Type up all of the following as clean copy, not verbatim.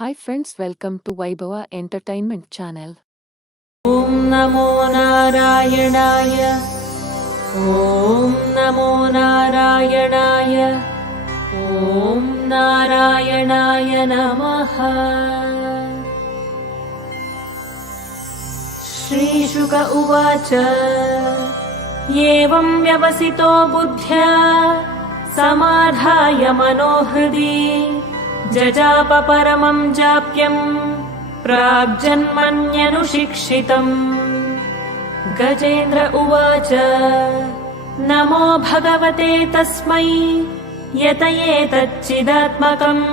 Hi friends, welcome to Vaibhava Entertainment channel. ॐ नमो नारायणाय ॐ नमो नारायणाय ॐ नारायणाय नमः। श्रीशुक उवाच एवं व्यवसितो बुद्ध्या समाधाय मनोहृदि जजाप परमं जाप्यम् प्राग्जन्मन्यनुशिक्षितम्। गजेन्द्र उवाच नमो भगवते तस्मै यतयेतच्चिदात्मकम्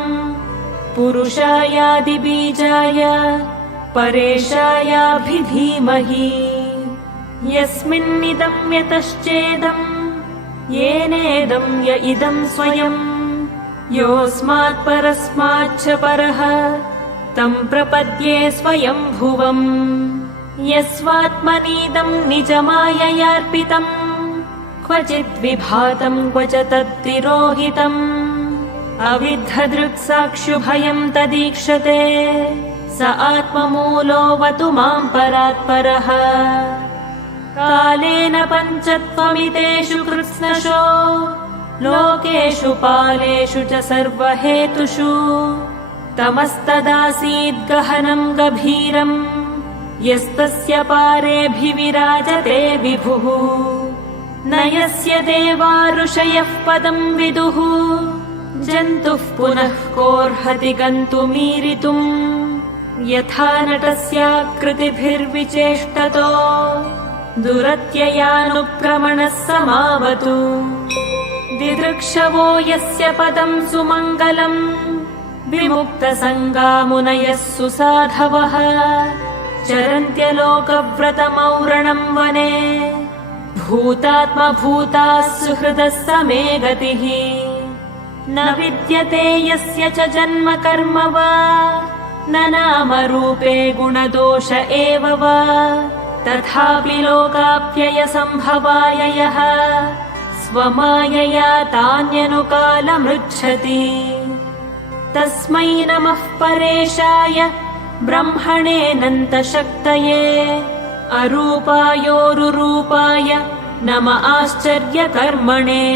पुरुषायादिबीजाय परेशायाभिधीमहि यस्मिन्निदं यतश्चेदं येनेदं य इदं स्वयं योऽस्मात् परस्माच्च परः तं प्रपद्ये स्वयंभुवम्। यस्वात्मनीदं निजमाययार्पितम् क्वचित् विभातं क्व च तत्तिरोहितम् अविद्धदृक्साक्षुभयं तदीक्षते स आत्ममूलोऽवतु मां परात्परः। कालेन पञ्चत्वमितेषु कृत्स्नशो लोकेषु पालेषु च सर्वहेतुषु तमस्तदासीद्गहनं गभीरम् यस्तस्य पारेऽभिविराजते विभुः। न यस्य देवा ऋषयः पदं विदुः जन्तुः पुनः कोऽर्हति गन्तुमीरितुम् यथा नटस्याकृतिभिर्विचेष्टतो दुरत्ययानुक्रमणः समावतु। दिदृक्षवो यस्य पदं सुमङ्गलम् विमुक्तसङ्गामुनयः सुसाधवः चरन्त्यलोकव्रतमौरणं वने भूतात्मभूताः सुहृदः समे गतिः। न विद्यते यस्य च जन्म कर्म वा न नामरूपे गुणदोष एव वा तथापि लोकाप्ययसम्भवाय यः स्वमायया तान्यनुकालमृच्छति तस्मै नमः परेशाय ब्रह्मणेऽनन्तशक्तये अरूपायोरुरूपाय नम आश्चर्यकर्मणे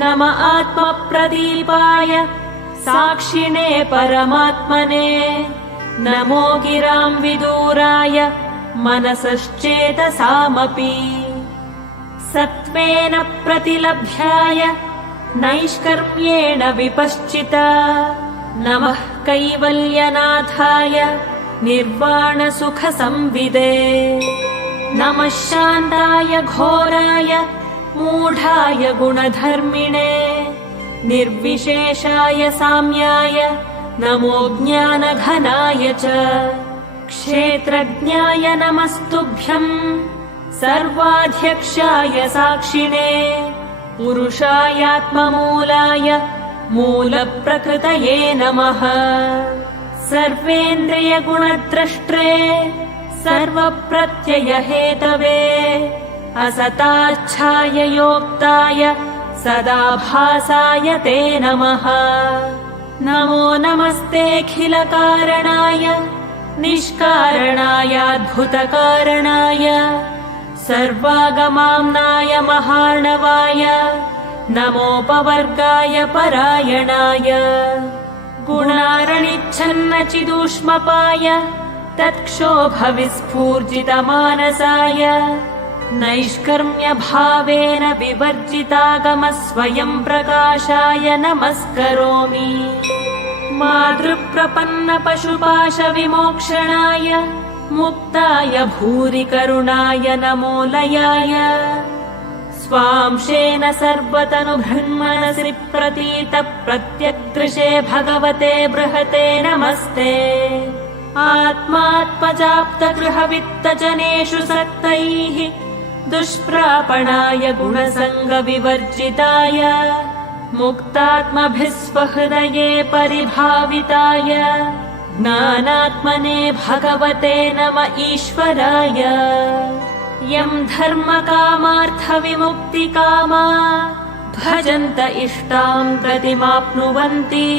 नम आत्मप्रदीपाय साक्षिणे परमात्मने नमो गिरां विदूराय मनसश्चेतसामपि सत्त्वेन प्रतिलभ्याय नैष्कर्म्येण विपश्चिता नमः कैवल्यनाथाय निर्वाणसुखसंविदे नमः शान्ताय घोराय मूढाय गुणधर्मिणे निर्विशेषाय साम्याय नमो ज्ञानघनाय च क्षेत्रज्ञाय नमस्तुभ्यम् सर्वाध्यक्षाय साक्षिणे पुरुषायात्ममूलाय मूलप्रकृतये नमः सर्वेन्द्रियगुणद्रष्ट्रे सर्वप्रत्ययहेतवे असताच्छाययोक्ताय सदाभासाय ते नमः। नमो नमस्तेऽखिलकारणाय निष्कारणायाद्भुतकारणाय सर्वागमाम्नाय महार्णवाय नमोपवर्गाय परायणाय गुणारणिच्छन्नचिदूष्मपाय तत्क्षोभविस्फूर्जितमानसाय नैष्कर्म्यभावेन विवर्जितागमस्वयं प्रकाशाय नमस्करोमि मातृप्रपन्नपशुपाशविमोक्षणाय मुक्ताय भूरिकरुणाय नमो लयाय स्वांशेन सर्वतनुभृन्मनसि प्रतीतप्रत्यग्दृशे भगवते बृहते नमस्ते आत्मात्मजाप्तगृहवित्तजनेषु सक्तैः दुष्प्रापणाय गुणसङ्गविवर्जिताय मुक्तात्मभिः स्वहृदये परिभाविताय ज्ञानात्मने भगवते नम ईश्वराय यं धर्मकामार्थविमुक्तिकामा भजन्त इष्टां गतिमाप्नुवन्ति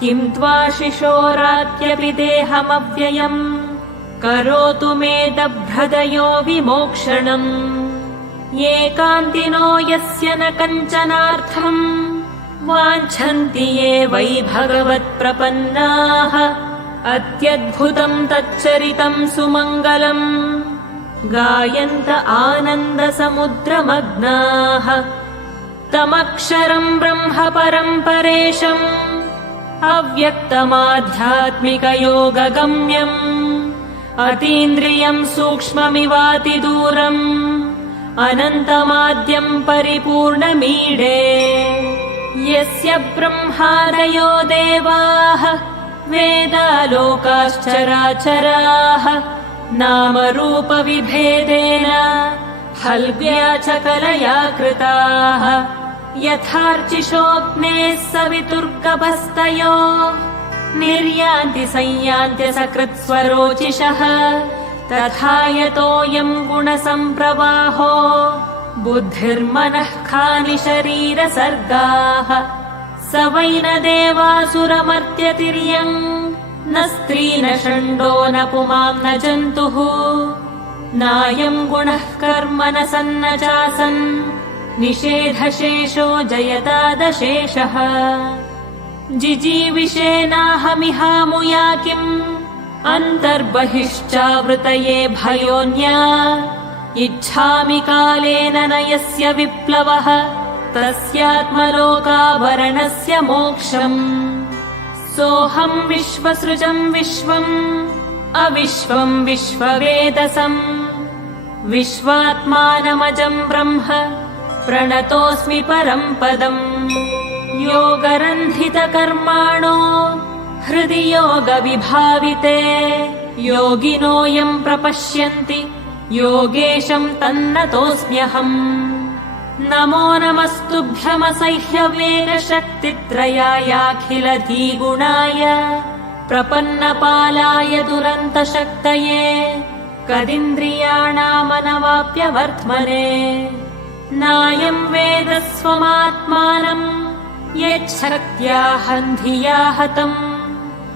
किं त्वाशिशोरात्यपि देहमव्ययम् करोतु मे दभ्रदयो विमोक्षणम् एकान्तिनो यस्य न कञ्चनार्थम् वाञ्छन्ति ये वै भगवत्प्रपन्नाः अत्यद्भुतम् तच्चरितम् सुमङ्गलम् गायन्त आनन्दसमुद्रमग्नाः तमक्षरम् ब्रह्म परम् परेशम् अव्यक्तमाध्यात्मिकयोगगम्यम् अतीन्द्रियम् सूक्ष्ममिवातिदूरम् अनन्तमाद्यम् परिपूर्णमीडे यस्य ब्रह्मादयो देवाः वेदालोकाश्चराचराः नामरूपविभेदेन हल्व्या च कलया कृताः यथार्चिषोऽग्नेः सवितुर्गभस्तयो निर्यान्ति संयान्त्य सकृत्स्वरोचिषः तथा यतोऽयम् गुणसम्प्रवाहो बुद्धिर्मनः खानि शरीरसर्गाः स वै न देवासुरमर्त्यतिर्यम् न स्त्री न षण्डो न पुमान् न जन्तुः नायम् गुणः कर्म न सन्न चासन् निषेधशेषो जयतादशेषः जिजीविषेनाहमिहामुया किम् अन्तर्बहिश्चावृतये भयोऽन्या इच्छामि कालेन न यस्य विप्लवः तस्यात्मलोकावरणस्य मोक्षम् सोऽहम् विश्वसृजम् विश्वम् अविश्वम् विश्ववेदसम् विश्वात्मानमजम् ब्रह्म प्रणतोऽस्मि परम् पदम् योगरन्धितकर्माणो हृदि योगविभाविते योगिनोऽयम् प्रपश्यन्ति योगेशम् तन्नतोऽस्म्यहम् नमो नमस्तुभ्यमसह्यवेगशक्तित्रयायाखिलधीगुणाय प्रपन्नपालाय दुरन्तशक्तये कदिन्द्रियाणामनवाप्यवर्त्मने नायम् वेद स्वमात्मानम् यच्छक्त्या हन्धिया हतम्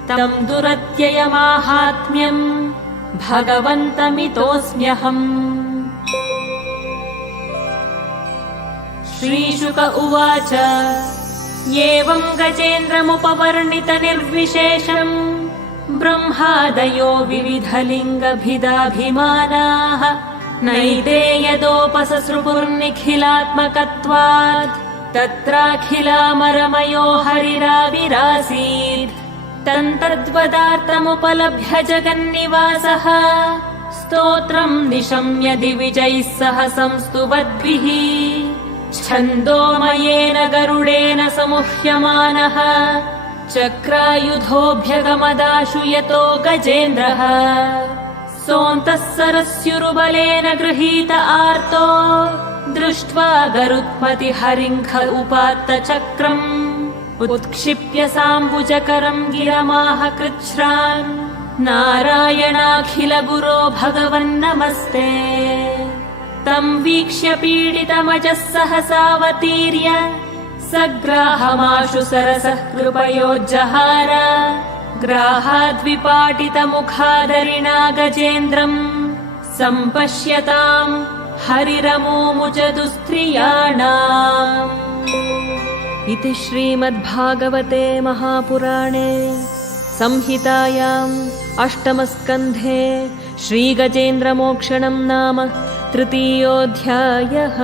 तम् दुरत्ययमाहात्म्यम् भगवन्तमितोऽस्म्यहम्। श्रीशुक उवाच एवम् गजेन्द्रमुपवर्णितनिर्विशेषम् ब्रह्मादयो विविधलिङ्गभिदाभिमानाः नैते यदोपससृपुर्निखिलात्मकत्वात् तत्राखिलामरमयो हरिराविरासीत् तन्तद्वदार्थमुपलभ्य जगन्निवासः स्तोत्रम् निशम्य दिविजैः सह संस्तुवद्भिः छन्दोमयेन गरुडेन समुह्यमानः चक्रायुधोऽभ्यगमदाशु यतो गजेन्द्रः सोऽन्तः सरस्युरुबलेन गृहीत आर्तो दृष्ट्वा गरुत्मतिहरिङ्ख उपात्तचक्रम् उत्क्षिप्य साम्बुजकरम् गिरमाह कृच्छ्रान् नारायणाखिल गुरो भगवन्नमस्ते तम् वीक्ष्य पीडितमजः सहसावतीर्य सग्राहमाशु सरसः कृपयोज्जहार ग्राहाद्विपाटितमुखादरिणा गजेन्द्रम् सम्पश्यताम् हरिरमूमुच दुस्त्रियाणाम्। इति श्रीमद्भागवते महापुराणे संहितायाम् अष्टमस्कन्धे श्रीगजेन्द्रमोक्षणम् नाम तृतीयोऽध्यायः।